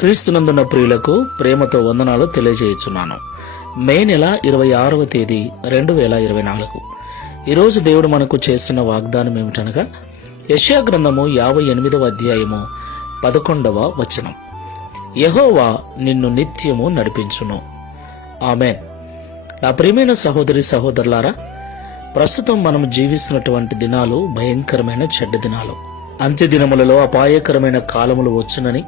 క్రీస్తునందున్న ప్రియులకు ప్రేమతో వందనాలు తెలియజేయుచున్నాను. మే నెల ఇరవై ఆరవ తేదీ రెండు వేల ఇరవై నాలుగు. ఈరోజు దేవుడు మనకు చేస్తున్న వాగ్దానం ఏమిటనగా యశ్యా గ్రంథము యాభై ఎనిమిదవ అధ్యాయము పదకొండవ వచనం. యహోవా నిన్ను నిత్యము నడిపించును. ఆమెన్. నా ప్రియమైన సహోదరి సహోదరులారా ప్రస్తుతం మనం జీవిస్తున్నటువంటి దినాలు భయంకరమైన చెడ్డ దినాలు. అంత్య దినములలో అపాయకరమైన కాలములు వచ్చునని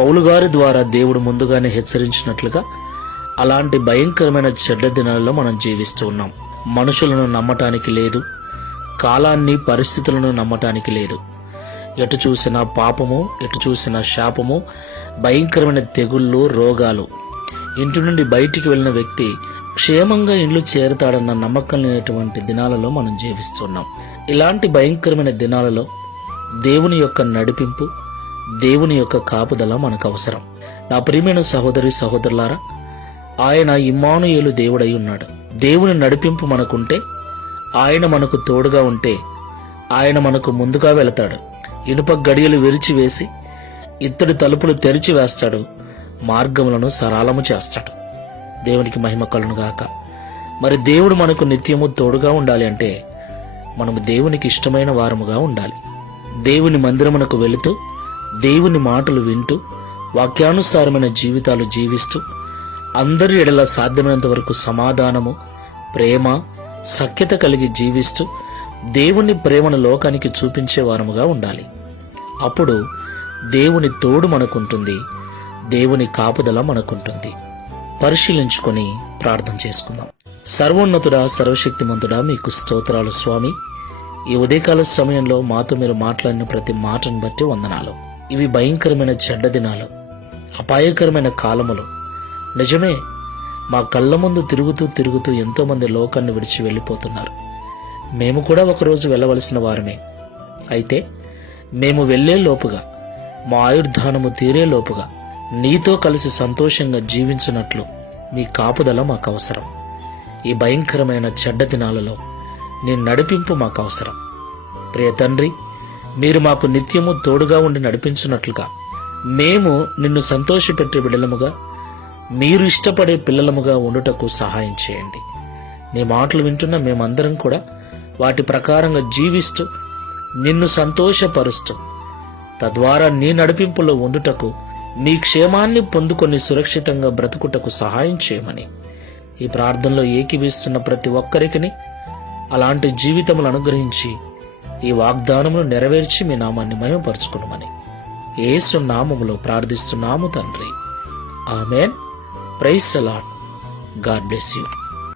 పౌలుగారి ద్వారా దేవుడు ముందుగానే హెచ్చరించినట్లుగా అలాంటి భయంకరమైన చెడ్డ దినాలలో మనం జీవిస్తూ ఉన్నాం. మనుషులను నమ్మటానికి లేదు కాలాన్ని పరిస్థితులను నమ్మటానికి లేదు. ఎటు చూసినా పాపము ఎటు చూసినా శాపము భయంకరమైన తెగుళ్ళు రోగాలు. ఇంటి నుండి బయటికి వెళ్ళిన వ్యక్తి క్షేమంగా ఇండ్లు చేరుతాడన్న నమ్మకం లేనటువంటి దినాలలో మనం జీవిస్తున్నాం ఇలాంటి భయంకరమైన దినాలలో దేవుని యొక్క నడిపింపు దేవుని యొక్క కాపుదల మనకు అవసరం నా ప్రియమైన సహోదరి సహోదరులారా ఆయన ఇమ్మానుయేలు దేవుడై ఉన్నాడు. దేవుని నడిపింపు మనకుంటే ఆయన మనకు తోడుగా ఉంటే ఆయన మనకు ముందుగా వెళతాడు. ఇనుప గడియలు విరిచి వేసి ఇత్తడి తలుపులు తెరిచి వేస్తాడు. మార్గములను సరళము చేస్తాడు. దేవునికి మహిమ కలునుగాక మరి దేవుడు మనకు నిత్యము తోడుగా ఉండాలి అంటే మనము దేవునికి ఇష్టమైన వారముగా ఉండాలి. దేవుని మందిరమునకు వెళుతూ దేవుని మాటలు వింటూ వాక్యానుసారమైన జీవితాలు జీవిస్తూ అందరి ఎడల సాధ్యమైనంత వరకు సమాధానము ప్రేమ సఖ్యత కలిగి జీవిస్తూ దేవుని ప్రేమను లోకానికి చూపించే వారముగా ఉండాలి. అప్పుడు దేవుని తోడు మనకుంటుంది దేవుని కాపుదల మనకుంటుంది. పరిశీలించుకొని ప్రార్థన చేసుకుందాం. సర్వోన్నతుడా సర్వశక్తిమంతుడా మీకు స్తోత్రాలు స్వామి. ఈ ఉదయకాల సమయంలో మాతో మీరు మాట్లాడిన ప్రతి మాటను బట్టి వందనాలు. ఇవి భయంకరమైన చెడ్డ దినాలు అపాయకరమైన కాలములు. నిజమే మా కళ్ళ ముందు తిరుగుతూ తిరుగుతూ ఎంతోమంది లోకాన్ని విడిచి వెళ్ళిపోతున్నారు. మేము కూడా ఒకరోజు వెళ్ళవలసిన వారమే. అయితే మేము వెళ్ళే లోపుగా మా ఆయుర్ధానము తీరే లోపుగా నీతో కలిసి సంతోషంగా జీవించినట్లు నీ కాపుదల మాకు అవసరం ఈ భయంకరమైన చెడ్డ దినాలలో నీ నడిపింపు మాకు అవసరం ప్రియ తండ్రి మీరు మాకు నిత్యము తోడుగా ఉండి నడిపించున్నట్లుగా. మేము నిన్ను సంతోషపెట్టే బిడలముగా మీరు ఇష్టపడే పిల్లలముగా ఉండుటకు సహాయం చేయండి. నీ మాటలు వింటున్న మేమందరం కూడా వాటి ప్రకారంగా జీవిస్తూ నిన్ను సంతోషపరుస్తూ తద్వారా నీ నడిపింపులో ఉండుటకు నీ క్షేమాన్ని పొందుకొని సురక్షితంగా బ్రతుకుటకు సహాయం చేయమని. ఈ ప్రార్థనలో ఏకీవిస్తున్న ప్రతి ఒక్కరికి అలాంటి జీవితములు అనుగ్రహించి ఈ వాగ్దానమును నెరవేర్చి మీ నామాన్ని మహిమపరచుకునమని. ఏసు నామములో ప్రార్థిస్తున్నాము తండ్రి. Amen. Praise a lot God bless you.